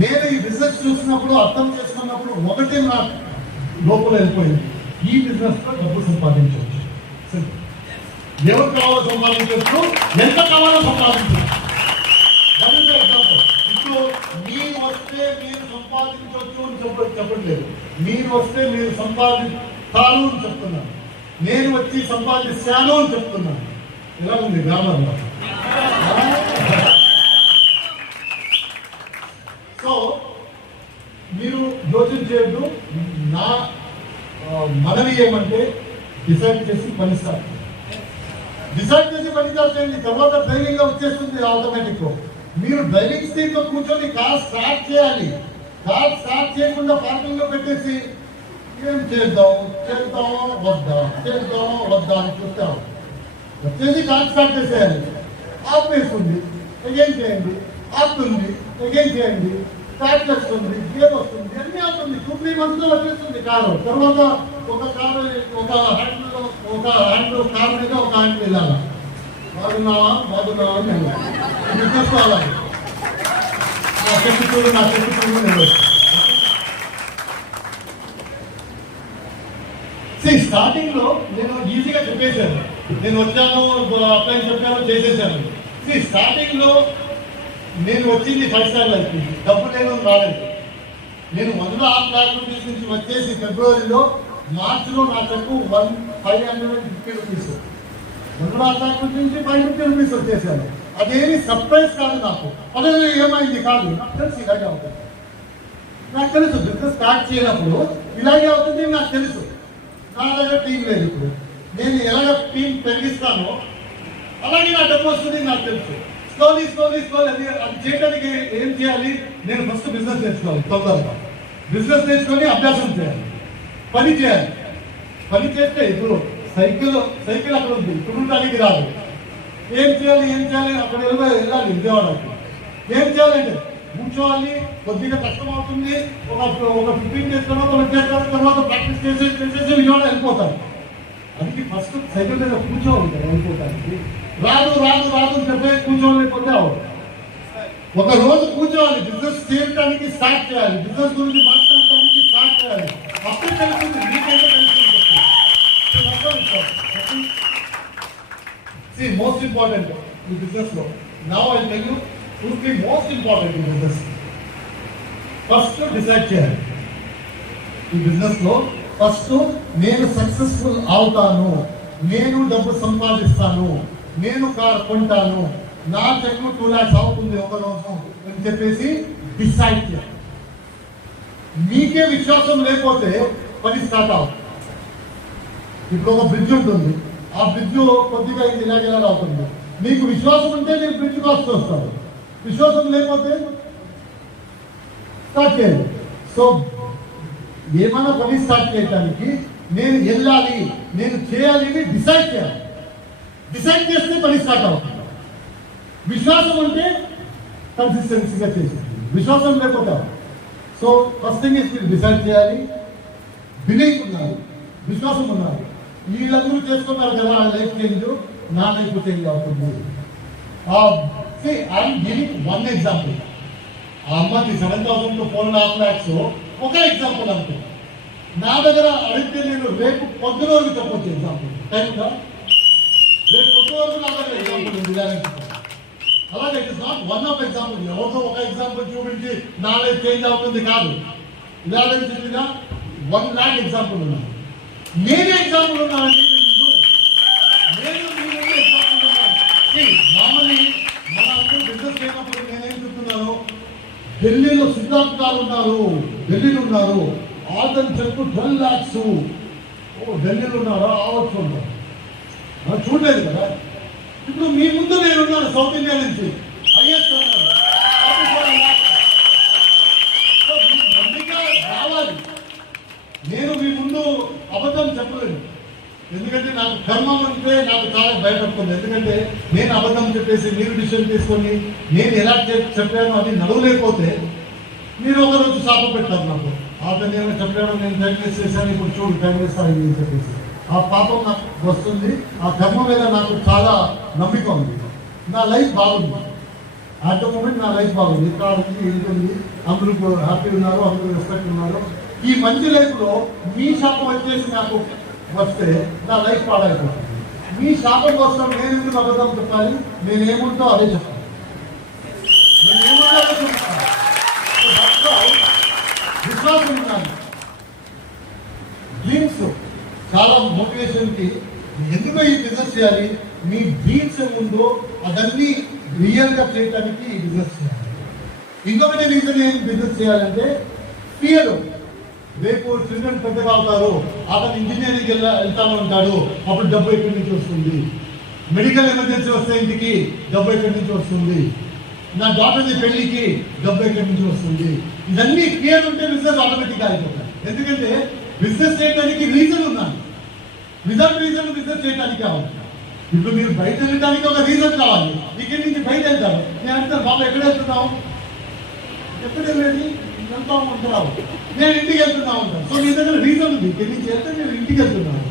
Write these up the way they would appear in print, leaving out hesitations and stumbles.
నేను ఈ బిజినెస్ చూసినప్పుడు అర్థం చేసుకున్నప్పుడు ఒకటే నా లోపల వెళ్ళిపోయింది, ఈ బిజినెస్ లో డబ్బు సంపాదించవచ్చు. ఎవరు కావాలో సంపాదించవచ్చు, ఎంత కావాలో సంపాదించవచ్చు. ఇప్పుడు మీరు వస్తే మీరు సంపాదించవచ్చు అని చెప్పట్లేదు, మీరు వస్తే మీరు సంపాదిస్తారు అని చెప్తున్నాను. నేను వచ్చి సంపాదిస్తాను అని చెప్తున్నాను. ఎలా ఉంది గ్రామంలో? సో మీరు యోచన చేయొద్దు. నా మనవి ఏమంటే డిసైడ్ చేసి పని స్టార్ట్ చేయండి. తర్వాత డ్రైవింగ్ వచ్చేస్తుంది ఆటోమేటిక్. మీరు డ్రైవింగ్ సీట్ లో కూర్చొని కార్ స్టార్ట్ చేయాలి. కార్ స్టార్ట్ చేయకుండా పార్కింగ్ లో పెట్టేసి ఏం చేద్దామా వద్దా అని చూస్తాం. వచ్చేసి కార్ స్టార్ట్ చేసేయాలి. ఆపేస్తుంది, ఎగైన్ చేయండి, ఆపుతుంది, ఎగైన్ చేయండి, స్టార్ట్ చేస్తుంది, గేర్ వస్తుంది, అన్నీ అవుతుంది. 2-3 months లో వచ్చేస్తుంది కారు. తర్వాత ఒక హ్యాండ్ కార్ మీద ఒక హ్యాండ్ వెళ్ళాలి. బాగున్నావా అని బిజినెస్ అలాగే నా చెప్పు చూడు స్టార్టింగ్ లో నేను ఈజీగా చెప్పేశాను. నేను వచ్చాను, అప్లై చెప్పాను, చేసేసాను. స్టార్టింగ్ లో నేను వచ్చింది 5 స్టార్ లైఫ్, డబ్బు నేను రాలేదు. నేను 1.5 lakh రూపీస్ నుంచి వచ్చేసి ఫిబ్రవరిలో, మార్చిలో నా చెక్కు 550 రూపీస్, 1.5 lakh నుంచి 550 రూపీస్ వచ్చేసాను. అదేమి సర్ప్రైజ్ కాదు నాకు. అదే ఏమైంది కాదు, నాకు తెలుసు ఇలాగే అవుతుంది. నాకు తెలుసు బిజినెస్ స్టార్ట్ చేయనప్పుడు ఇలాగే అవుతుంది నాకు తెలుసు. నా దగ్గర టీం లేదు. ఇప్పుడు నేను ఎలాగ టీం పెరిగిస్తానో అలాగే నా డబ్బు వస్తుంది నాకు తెలుసు. స్లోలీ అది చేయడానికి ఏం చేయాలి? నేను ఫస్ట్ బిజినెస్ నేర్చుకోవాలి. తొందరగా బిజినెస్ నేర్చుకొని అభ్యాసం చేయాలి, పని చేయాలి. పని చేస్తే ఇప్పుడు సైకిల్ అక్కడ ఉంది, తుడటానికి రాదు. ఏం చేయాలి? అక్కడ వెళ్ళాలి విజయవాడకి. ఏం చేయాలంటే కూర్చోవాలి, కొద్దిగా కష్టం అవుతుంది. ఒక 15 days తర్వాత ప్రాక్టీస్ చేసేసి విజయవాడ వెళ్ళిపోతారు. అందుకే ఫస్ట్ సైకిల్ మీద కూర్చోవాలి కదా వెళ్ళిపోతానికి. రాదు అని చెప్పే కూర్చోలేకపోతే అవ్వదు. ఒక రోజు కూర్చోవాలి, బిజినెస్ చేయడానికి స్టార్ట్ చేయాలి, బిజినెస్ గురించి మాట్లాడటానికి స్టార్ట్ చేయాలి. అప్పుడు తెలుస్తుంది, మీకైతే తెలుస్తుంది. మోస్ట్ ఇంపార్టెంట్ ఈ బిజినెస్ లో now I tell you 2-3 most important ఈ బిజినెస్. ఫస్ట్ డిసైడ్ చేయాలి ఈ బిజినెస్ లో. ఫస్ట్ నేను సక్సెస్ఫుల్ అవుతాను, నేను డబ్బు సంపాదిస్తాను, నేను కార్ కొంటాను, నా చెక్కు 2 lakhs అవుతుంది ఒక రోజు అని చెప్పేసి డిసైడ్ చేయాలి. మీకే విశ్వాసం లేకపోతే పని స్టార్ట్ అవుతుంది. ఇప్పుడు ఒక బ్రిడ్జ్ ఉంటుంది, ఆ బ్రిడ్జ్ కొద్దిగా ఇలాగ అవుతుంది. మీకు విశ్వాసం ఉంటే మీరు బ్రిడ్జ్ కాస్ట్ వస్తారు, విశ్వాసం లేకపోతే స్టార్ట్ చేయాలి. సో ఏమైనా పని స్టార్ట్ చేయడానికి నేను వెళ్ళాలి, నేను చేయాలి అని డిసైడ్ చేయాలి. డిసైడ్ చేస్తే పని స్టార్ట్ అవుతుంది. విశ్వాసం ఉంటే కన్సిస్టెన్సీగా చేసి, విశ్వాసం లేకపోతే. సో ఫస్ట్ థింగ్ ఇస్ మీరు డిసైడ్ చేయాలి, బిలీఫ్ ఉండాలి, విశ్వాసం ఉండాలి. వీళ్ళందరూ చేసుకున్నారు కదా ఆ లైఫ్ చేంజ్, నా లైఫ్ చేంజ్ అవుతుంది. I'm giving 1 example. ఆ అమ్మకి 7,000 to 4.5 lakhs ఒక ఎగ్జాంపుల్ అంతే. నా దగ్గర అడిగితే నేను రేపు పొద్దున వరకు చెప్పొచ్చు ఎగ్జాంపుల్. రేపు పొద్దు వరకు నా దగ్గర ఎగ్జాంపుల్ ఉంది. అలాగే it is not one of example. ఎవరితో ఒక ఎగ్జాంపుల్ చూపించి నా లైఫ్ చేంజ్ అవుతుంది కాదు. ఇలాగే 1 lakh ఎగ్జాంపుల్ ఉన్నాను. నేనే ఎగ్జాంపుల్ ఉన్నానండి. మామూలు మన అందరూ బిజినెస్ చేయనప్పుడు నేనేం చెప్తున్నాను, ఢిల్లీలో సిద్ధార్థ్ గారు ఉన్నారు, ఢిల్లీలో ఉన్నారు, ఆర్డర్ చెప్పు 12 lakhs. ఢిల్లీలో ఉన్నారా? ఆవచ్చు ఉన్నారు, చూడలేదు కదా. ఇప్పుడు మీ ముందు నేనున్నాను, సౌత్ ఇండియా నుంచి హైయెస్ట్ ఉన్నారు. రావాలి. నేను మీ ముందు అబద్ధం చెప్పలేదు, ఎందుకంటే నాకు కర్మం అంటే నాకు చాలా భయపడుతుంది. ఎందుకంటే నేను అబద్ధం చెప్పేసి మీరు డిసిషన్ తీసుకొని నేను ఎలా చెప్పాను అది నడవలేకపోతే మీరు ఒక రోజు శాపం పెట్టారు నాకు. అతను నేను చెప్పాను, నేను టైంలెస్ చేశాను, ఇప్పుడు చూడు టైంలెస్ అయింది చెప్పేసి ఆ పాపం నాకు వస్తుంది. ఆ కర్మ మీద నాకు చాలా నమ్మిక ఉంది. నా లైఫ్ బాగుంది. అట్ ద మూమెంట్ నా లైఫ్ బాగుంది, కార్ ఉంది, ఇల్లు ఉంది, అందరూ హ్యాపీ ఉన్నారు, అందరూ రెస్పెక్ట్ ఉన్నారు. ఈ మంచి లైఫ్లో మీ శాపం వచ్చేసి నాకు వస్తే నా లైఫ్ పాడైపోతుంది. మీ శాపం కోసం నేను ఎందుకు అబద్ధం చెప్పాలి? నేనేముంటో అదే చెప్పాలి, నేనేముంటో అదే చెప్తాను. విశ్వాసం ఉన్నాను. డ్రీమ్స్ చాలా మోటివేషన్కి ఎందుకో ఈ బిజినెస్ చేయాలి, మీ డ్రీమ్స్ ఏముందో అదన్నీ రియల్గా చేయడానికి ఈ బిజినెస్ చేయాలి. ఇంకొకటి రీజన్ ఏం బిజినెస్ చేయాలంటే ఫియర్. రేపు చిల్డ్రన్ పెద్దగా అవుతారు, అతను ఇంజనీరింగ్ వెళ్తాను ఉంటాడు, అప్పుడు డబ్బు ఎక్కడి నుంచి వస్తుంది? మెడికల్ ఎమర్జెన్సీ వస్తే ఇంటికి డబ్బు ఎక్కడి నుంచి వస్తుంది? నా డాక్టర్ని పెళ్లికి డబ్బు ఎక్కడి నుంచి వస్తుంది? ఇవన్నీ ఫియర్ ఉంటే బిజినెస్ ఆటోమేటిక్గా అయిపోతాయి. ఎందుకంటే బిజినెస్ చేయడానికి రీజన్ ఉన్నాను, వితౌట్ రీజన్ బిజినెస్ చేయడానికి కావాలి. ఇప్పుడు మీరు బయట వెళ్ళడానికి ఒక రీజన్ కావాలి. ఇక్కడి నుంచి బయట వెళ్తారు, నేను అంటాను బాబా ఎక్కడ వెళ్తున్నావు? ఎక్కడ వెళ్ళేది? వెళ్తా ఉంటావు. నేను ఇంటికి వెళ్తున్నా ఉంటాను. సో మీ దగ్గర రీజన్ ఉంది, ఇక్కడి నుంచి వెళ్తే నేను ఇంటికి వెళ్తున్నాను.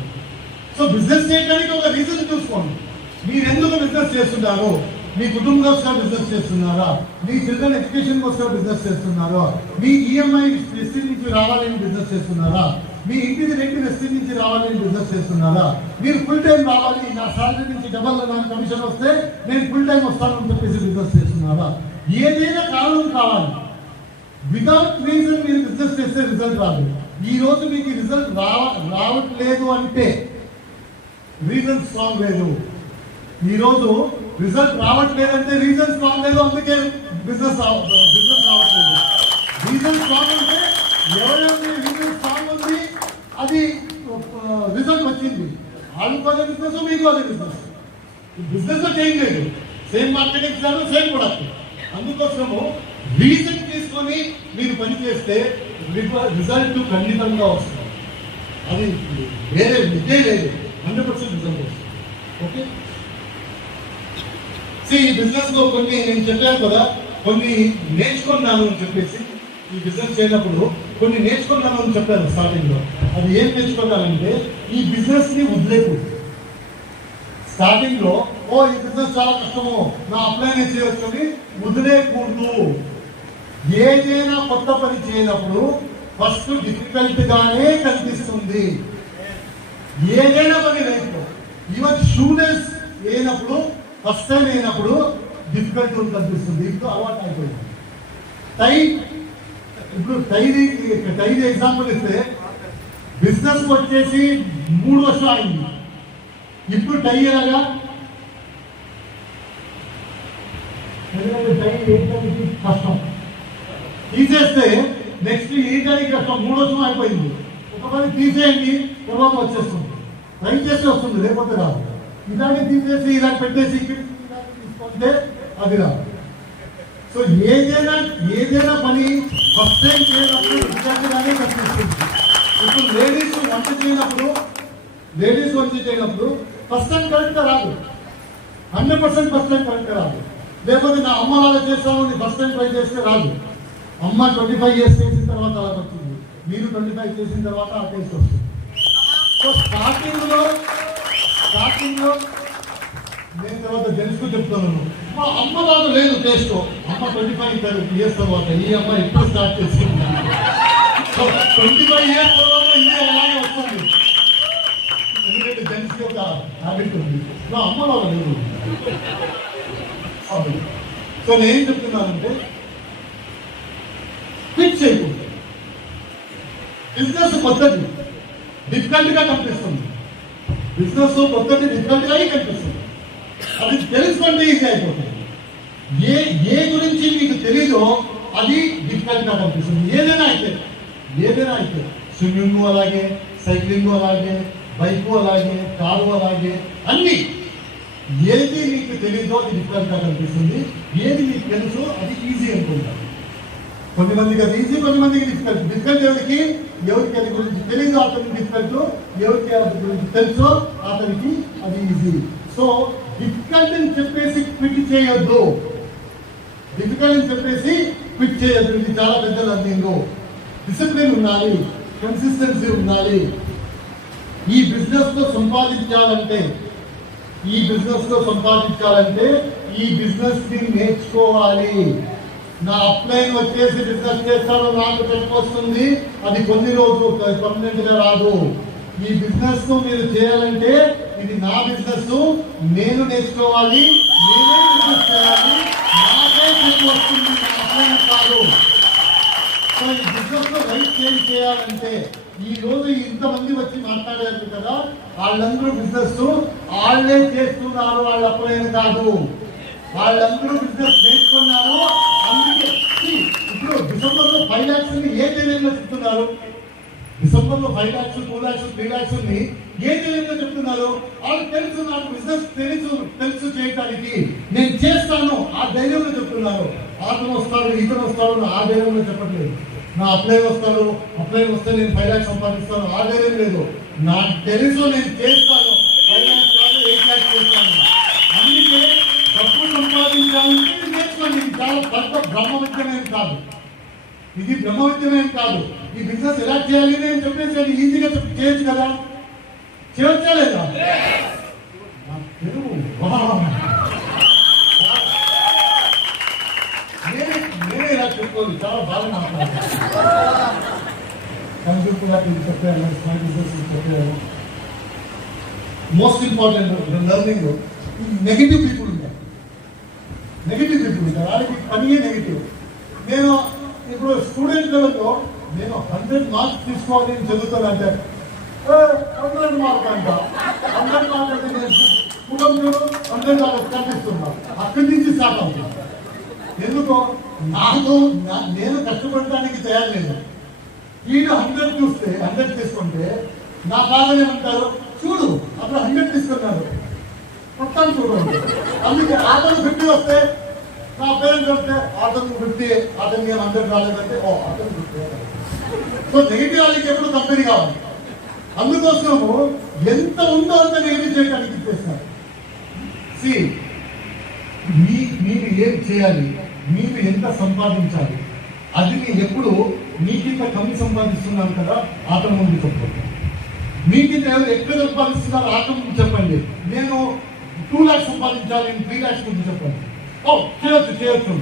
సో బిజినెస్ చేయడానికి ఒక రీజన్ చూసుకోండి. మీరు ఎందుకు బిజినెస్ చేస్తున్నారు? మీ కుటుంబం కోసం బిజినెస్ చేస్తున్నారా? మీ చిల్డ్రన్ ఎడ్యుకేషన్ కోసం బిజినెస్ చేస్తున్నారా? మీ ఈఎంఐ ఎస్టీ నుంచి రావాలని బిజినెస్ చేస్తున్నారా? మీ ఇంటిది రెంట్ ఎస్టీ నుంచి రావాలని బిజినెస్ చేస్తున్నారా? మీరు ఫుల్ టైం రావాలి, నా సాలరీ నుంచి డబల్ నా కమిషన్ వస్తే నేను ఫుల్ టైం వస్తానని చెప్పేసి బిజినెస్ చేస్తున్నారా? ఏదైనా కారణం కావాలి. వితౌట్ రీజన్ మీరు బిజినెస్ చేస్తే రిజల్ట్ రాదు. ఈ రోజు మీకు రిజల్ట్ రావట్లేదు అంటే రీజన్ స్ట్రాంగ్ లేదు. ఈ రోజు రిజల్ట్ రావట్లేదంటే రీజన్ స్ట్రాంగ్ లేదు, అందుకే బిజినెస్ రావట్లేదు. రీజన్ స్ట్రాంగ్ అంటే ఎవరైతే రీజన్ స్ట్రాంగ్ ఉంది అది రిజల్ట్ వచ్చింది. వాళ్ళకు అదే బిజినెస్, మీకు అదే బిజినెస్. బిజినెస్ లో చేంజ్ లేదు, సేమ్ మార్కెటింగ్ ఇచ్చారు, సేమ్ ప్రొడక్ట్. అందుకోసము రీజన్ తీసుకొని మీరు పని చేస్తే రిజల్ట్ ఖండితంగా వస్తుంది. అది వేరే విద్య లేదు, 100% రిజల్ట్ వస్తుంది. ఓకే, ఈ బిజినెస్ లో కొన్ని నేను చెప్పాను కదా, కొన్ని నేర్చుకున్నాను అని చెప్పేసి ఈ బిజినెస్ చేయనప్పుడు కొన్ని నేర్చుకున్నాను అని చెప్పాను స్టార్టింగ్ లో. అది ఏం నేర్చుకున్నానంటే ఈ బిజినెస్ ని వదిలేకూడదు. స్టార్టింగ్ లో ఈ బిజినెస్ చాలా కష్టము, నా అప్లై చేయవచ్చు అని వదిలేకూడదు. ఏదైనా కొత్త పని చేయనప్పుడు ఫస్ట్ డిఫికల్ట్ గానే కనిపిస్తుంది. ఏదైనా పని లైఫ్లో ఈవెన్ షూనెస్ అయినప్పుడు ఫస్ట్ టైం అయినప్పుడు డిఫికల్ట్ కనిపిస్తుంది. ఇప్పుడు అలవాటు అయిపోయింది. ఇప్పుడు టైర్ ఎగ్జాంపుల్ ఇస్తే బిజినెస్ వచ్చేసి 3 వర్షాలు అయింది. ఇప్పుడు టై ఎలాగా? కష్టం తీసేస్తే నెక్స్ట్ ఈయడానికి కష్టం. 3 వర్షం అయిపోయింది. ఒక పని తీసేయండి, తర్వాత వచ్చేస్తుంది. ట్రై చేస్తే వస్తుంది, లేకపోతే రాదు. ఇలాగే తీసేసి ఇలా పెట్టేసి తీసుకుంటే అది రాదు. సో ఏదైనా పని ఫస్ట్ టైం చేయనప్పుడు రిజల్ట్గానే కనిపిస్తుంది. ఇప్పుడు లేడీస్ వంట చేయనప్పుడు ఫస్ట్ టైం కరెక్ట్గా రాదు, 100% ఫస్ట్ టైం కరెక్ట్గా రాదు. లేకపోతే నా అమ్మ అలా చేస్తాను, ఫస్ట్ టైం ట్రై చేస్తే రాదు. అమ్మ 25 ఇయర్స్ చేసిన తర్వాత అలా వచ్చింది, మీరు 25 చేసిన తర్వాత ఆ టేస్ట్ వస్తుంది. సో స్టార్టింగ్ లో నేను తర్వాత జెంట్స్కు చెప్తున్నాను, మా అమ్మ లాగా లేదు టేస్ట్. అమ్మ 25 ఇయర్స్ తర్వాత, ఈ అమ్మ ఎప్పుడు స్టార్ట్ చేసింది. 25 ఇయర్స్ తర్వాత ఇది అలాగే వస్తుంది. ఎందుకంటే జెంట్స్కి ఒక హ్యాబిట్ ఉంది, మా అమ్మ లాగా లేదు. సో నేను చెప్తున్నానంటే క్విట్ చేయకూడదు. బిజినెస్ కొత్తది డిఫికల్ట్ గా కనిపిస్తుంది, కనిపిస్తుంది. అది తెలుసుకుంటే ఈజీ అయిపోతుంది. ఏ గురించి మీకు తెలీదో అది డిఫికల్ట్ గా కనిపిస్తుంది. ఏదైనా అయితే స్విమ్మింగ్ అలాగే, సైక్లింగ్ అలాగే, బైక్ అలాగే, కారు అలాగే, అన్ని ఏది మీకు తెలీదో అది డిఫికల్ట్ గా కనిపిస్తుంది. ఏది మీకు తెలుసో అది ఈజీ అనుకుంటారు. కొంతమందికి అది ఈజీ, కొంతమందికి డిఫికల్ట్ ఎవరికి అది గురించి తెలీదు అతనికి డిఫికల్ట్, ఎవరికి అది గురించి తెలుసో అతనికి అది ఈజీ. సో డిఫికల్ట్ అని చెప్పేసి క్విట్ చేయొద్దు. ఇది చాలా పెద్ద లర్నింగ్. డిసిప్లిన్ ఉండాలి, కన్సిస్టెన్సీ ఉండాలి. ఈ బిజినెస్ లో సంపాదించాలంటే ఈ బిజినెస్ ని నేర్చుకోవాలి. నా అప్లైన్ వచ్చేసి బిజినెస్ చేస్తాను, నాకు చెప్పు వస్తుంది, అది కొన్ని రోజులు పర్మనెంట్ గా రాదు. ఈ బిజినెస్ ను మీరు చేయాలంటే ఇది నా బిజినెస్, నేను నేర్చుకోవాలి, నేనే బిజినెస్ చేయాలి, నాకే చెప్పు వస్తుంది, నా అప్లైన్ కాదు. సో ఈ బిజినెస్ లో రైట్ చేంజ్ చేయాలంటే ఈ రోజు ఇంతమంది వచ్చి మాట్లాడారు కదా, వాళ్ళందరూ బిజినెస్ వాళ్ళే చేస్తున్నారు, వాళ్ళ అప్లైన్ కాదు. వాళ్ళందరూ బిజినెస్ నేర్చుకున్నారు. అందుకే ఇప్పుడు డిసెంబర్ లో 5 lakhs ఏ తెలియలో చెప్తున్నారు? డిసెంబర్ లో 5 lakhs, 2 lakhs, 3 lakhs ఏ తెలియలో చెప్తున్నారు? వాళ్ళు తెలుసు, నాకు బిజినెస్ తెలుసు చేయటానికి, నేను చేస్తాను ఆ ధైర్యంలో చెప్తున్నారు. అతను వస్తాడు, ఇతను వస్తాడు, ఆ ధైర్యంలో చెప్పట్లేదు. నా అప్లై వస్తాడు, అప్లై వస్తే నేను 5 lakhs సంపాదిస్తాను, ఆ ధైర్యం లేదు. నాకు తెలుసు, నేను చేస్తాను, 5 lakhs కాదు 8 lakhs చేస్తాను. అందుకే డబ్బు సంపాదించాలంటే ఇది నేర్చుకోండి. ఇది చాలా పెద్ద బ్రహ్మ విద్యమేం కాదు, ఇది బ్రహ్మ విద్యమేం కాదు. ఈ బిజినెస్ ఎలా చేయాలి నేను చెప్పేసి ఈజీగా చేయొచ్చు కదా, చేయొచ్చా లేదా? నేనే ఇలా చెప్పుకోదు, చాలా బాగా మాట్లాడాను. చెప్పాను, స్మాల్ బిజినెస్ చెప్పాను. Most important learning, negative people ఉంటారు. నెగిటివ్ పీపుల్ ఉంటారు, వాళ్ళకి పనియే నెగిటివ్. నేను ఇప్పుడు స్టూడెంట్ లెవెల్లో నేను 100 మార్క్స్ తీసుకోవాలి అని చదువుతానంటే 100 మార్క్ అంట. 100 మార్క్ అంటే నేను 100 మార్క్స్ కనిపిస్తున్నా, అక్కడి నుంచి స్టార్ట్ అవుతుంది. ఎందుకో నేను కష్టపడటానికి తయారు లేదు. ఈయన 100 చూస్తే 100 తీసుకుంటే నా బాధనే ఉంటారు, చూడు అక్కడ 100 తీసుకున్నారు మొత్తం చూడండి. అందుకే అతను 50 వస్తే నా పేరెంట్స్ వస్తే అతను 50, అతనికి 100 రాలేదంటే ఓ అతను 50. సో నెగిటివ్ వాళ్ళకి ఎప్పుడు కంపెనీ కావాలి. అందుకోసము ఎంత ఉందో అంత నెగిటివ్ చేయడానికి ఇచ్చేస్తారు. మీరు ఏం చేయాలి, మీరు ఎంత సంపాదించాలి, అది నేను ఎప్పుడు మీకింత కమ్మి సంపాదిస్తున్నాను కదా అతను ముందు చెప్పండి. మీకింత ఎవరు ఎక్కడ సంపాదిస్తున్నారు అతను ముందు చెప్పండి. నేను 2 lakhs సంపాదించాలి, 3 lakhs ముందు చెప్పండి. ఓ చేయొచ్చు.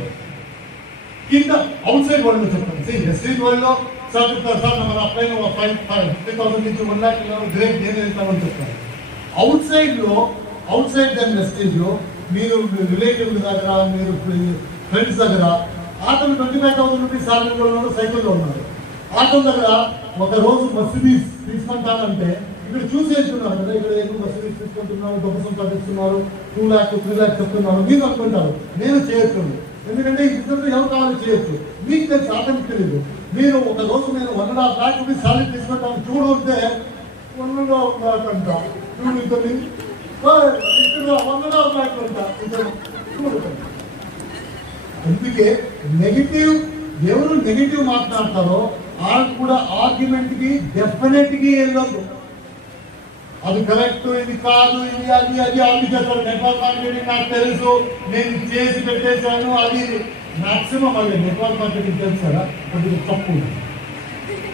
కింద అవుట్ సైడ్ వరల్డ్ లో చెప్పండి. వెస్ట్రీన్ వరల్డ్ లో సార్ చెప్తారు, సార్ మన అప్లైన్ 50,000 నుంచి 1 lakh గ్రేట్ నేను వెళ్తామని చెప్తాను. అవుట్ సైడ్ దాని వెస్ట్రీన్ లో మీరు రిలేటివ్స్ దగ్గర, మీరు ఫ్రెండ్స్ దగ్గర అతను 25,000 రూపీస్ సాలరీలో ఉన్నారు, సైకిల్లో ఉన్నారు. అతని దగ్గర ఒక రోజు మర్సిడీస్ తీసుకుంటానంటే ఇక్కడ చూసి వెళ్తున్నారు కదా, ఇక్కడ ఎందుకు మర్సిడీస్ తీసుకుంటున్నారు, డబ్బు సంపాదిస్తున్నారు, 2 lakhs 3 lakhs చెప్తున్నారు. మీరు అనుకుంటారు నేను చేయొచ్చు, ఎందుకంటే ఈ బిజినెస్ ఎవరు కావాలి చేయొచ్చు. మీకు తెలుసు, అతనికి తెలియదు. మీరు ఒక రోజు నేను 1.5 lakh రూపీస్ సాలరీ తీసుకుంటాను చూడు అంటే 1.5 lakh అంట, చూడు ఇతని ఇక్కడ 1.5 lakh అంట ఇతను చూడు. అందుకే నెగిటివ్ ఎవరు నెగిటివ్ మాట్లాడతారో వాళ్ళు కూడా ఆర్గ్యుమెంట్ కి డెఫినెట్ గా వెళ్ళదు. అది కరెక్ట్, ఇది కాదు, ఇది అది ఆర్గ్యూ చేస్తారు. నెట్వర్క్ మార్కెటింగ్ నాకు తెలుసు, నేను చేసి పెట్టేశాను, అది మాక్సిమం. అది నెట్వర్క్ మార్కెటింగ్ తెలుసు కదా, కొద్దిగా తప్పు.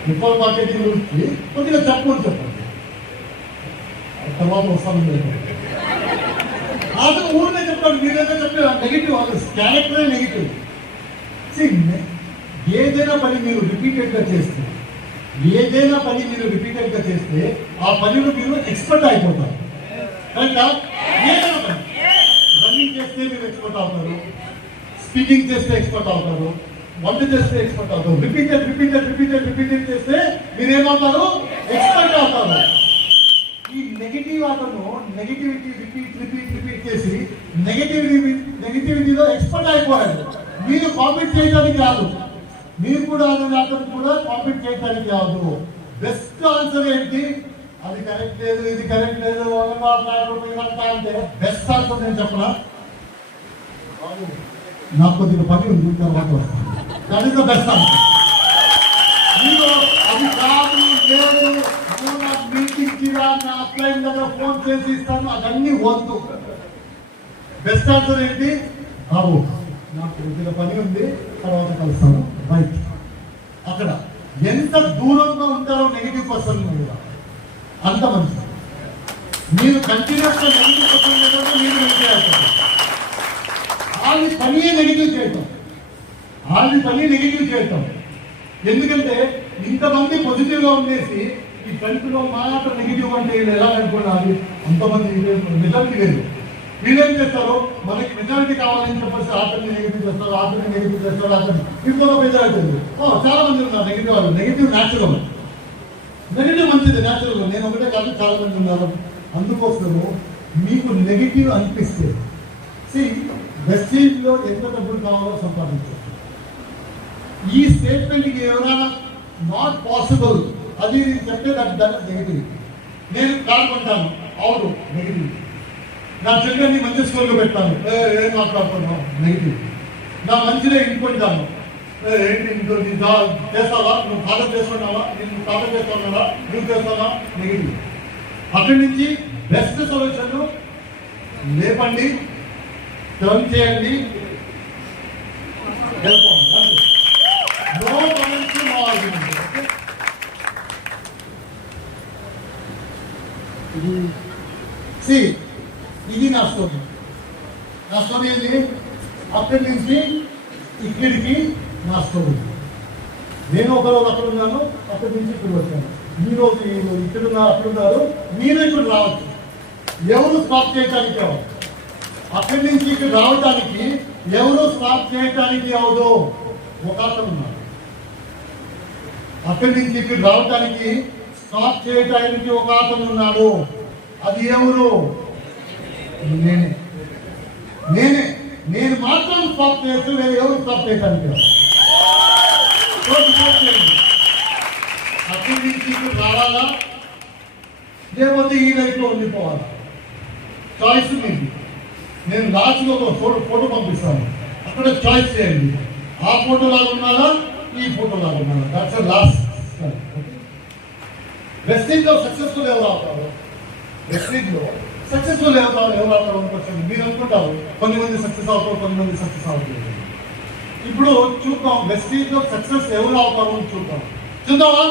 నెట్వర్క్ మార్కెటింగ్ గురించి కొద్దిగా తప్పు అని చెప్పండి, తర్వాత వస్తాను. అతను ఊరినే చెప్తాడు, మీరేదో చెప్పారు నెగిటివ్, అది క్యారెక్టరే నెగిటివ్. ఏదైనా పని మీరు రిపీటెడ్ గా చేస్తే ఆ పనిలో మీరు ఎక్స్పర్ట్ అయిపోతారు. కరెక్టా? ఏదైనా పని రన్నింగ్ చేస్తే మీరు ఎక్స్పర్ట్ అవుతారు, స్పీకింగ్ చేస్తే ఎక్స్పర్ట్ అవుతారు, వంట చేస్తే ఎక్స్పర్ట్ అవుతారు. రిపీటెడ్ చేస్తే మీరేమవుతారు? ఎక్స్పర్ట్ అవుతారు. ఈ నెగిటివ్ అతను నెగిటివిటీ రిపీట్ చేసి నెగిటివిటీలో ఎక్స్పర్ట్ అయిపోయాడు. మీరు కాంపీట్ చేయడానికి కాదు, మీరు కూడా అతను కూడా కాంపీట్ చేయడానికి కాదు. బెస్ట్ ఆన్సర్ ఏంటి? అది కరెక్ట్ లేదు, ఇది కరెక్ట్ లేదు, అంటే బెస్ట్ ఆన్సర్ నేను చెప్పనా? నాకు కొద్దిగా పని ఉంది, తర్వాత వస్తాను. That is the best answer. మీరు అది కాదు లేదు, నాకు మీటింగ్ నా అప్లైన్ దగ్గర ఫోన్ చేసి ఇస్తాను, అదన్నీ వద్దు. బెస్ట్ ఆన్సర్ ఏంటి? బాబు నాకు కొద్దిగా పని ఉంది, తర్వాత కలుస్తాను, రైట్. అక్కడ ఎంత దూరంగా ఉంటారో నెగిటివ్ పర్సన్ మీద అంత మంచిది. మీరు కంటిన్యూస్ గా నెగిటివ్ పర్సన్ మీరు వాళ్ళ పని నెగిటివ్ చేయటం, వాళ్ళ పని నెగిటివ్ చేయటం. ఎందుకంటే ఇంతమంది పాజిటివ్గా ఉండేసి ఈ ఫ్రంట్లో మాట నెగిటివ్ అంటే వీళ్ళు ఎలా అనుకున్నారు, అంతమంది మెజారిటీ లేదు. వీళ్ళేం చేస్తారు, మనకి మెజారిటీ కావాలని చెప్పేసి ఆటని నెగిటివ్ చేస్తారు, ఆటని నెగిటివ్ చేస్తారు, ఆటని ఇంకొక మెజారిటీ ఉంది. చాలా మంది ఉన్నారు నెగిటివ్ వాళ్ళు. నెగిటివ్ న్యాచురల్, నెగిటివ్ మంచిది న్యాచురల్. నేను ఒకటే కాదు, చాలా మంది ఉన్నారు. అందుకోసము మీకు నెగిటివ్ అనిపిస్తే వెస్టీజ్లో ఎంత డబ్బులు కావాలో సంపాదించారు. ఈ స్టేట్మెంట్కి ఎవరైనా నాట్ పాసిబుల్ అది నేను చెప్తే దాని నెగిటివ్. నేను కాల్ కొంటాను, అవును నెగిటివ్. నా చెల్లెని మంచి స్కూల్లో పెట్టాను, ఏం మాట్లాడుతున్నావు నెగిటివ్. నా మంచిగా ఇంకొంటాను, ఏంటి ఇంట్లో చేస్తావా, నువ్వు ఖాతా చేసుకున్నావా, నేను ఖాతా చేస్తున్నావా, నువ్వు చేస్తావా నెగిటివ్. అక్కడి నుంచి బెస్ట్ సొల్యూషన్ లేపండి, టర్న్ చేయండి, వెళ్ళిపోండి. No comments, no argument. ఇది నా స్టోరీ. నా స్టోరీ ఏంటి, అక్కడి నుంచి ఇక్కడికి నా స్టోరీ. నేను ఒకరోజు అక్కడ ఉన్నాను, అక్కడి నుంచి ఇక్కడ వచ్చాను. ఈరోజు ఇక్కడున్నారు, అక్కడున్నారు, మీరు ఇక్కడ రావచ్చు. ఎవరు స్టాప్ చేయడానికి అవ్వదు. అక్కడి నుంచి ఇక్కడ రావడానికి ఎవరు స్టాప్ చేయడానికి అవదు. ఒక అతను ఉన్నారు. అక్కడి నుంచి ఇక్కడ రావడానికి స్టాప్ చేయడానికి ఒక అతను ఉన్నాడు. అది ఎవరు? నేనే. నేనే. నేను మాత్రం స్టాప్ చేయొచ్చు, వేరే ఎవరు స్టాప్ చేయడానికి అక్కడి నుంచి ఇక్కడ రావాలా, లేకపోతే ఈ లైఫ్లో ఉండిపోవాలా, చాయిస్ మీది. నేను లాస్ట్గా ఒక ఫోటో పంపిస్తాను, అక్కడ చాయిస్ చేయండి. ఆ ఫోటో లాగా ఉన్నారా, ఈ ఫోటో లాగా ఉన్నారా, దాట్స్ లాస్ట్. వెస్టీజ్లో సక్సెస్ఫుల్ ఎవరు అవుతారు? వెస్టీజ్లో సక్సెస్ఫుల్ ఎవరు అవుతారు అనుకోవచ్చు. మీరు అనుకుంటారు కొంతమంది సక్సెస్ అవుతారు, కొంతమంది సక్సెస్ అవుతారు. ఇప్పుడు చూద్దాం వెస్టీజ్లో సక్సెస్ ఎవరు అవుతారు అని చూద్దామా?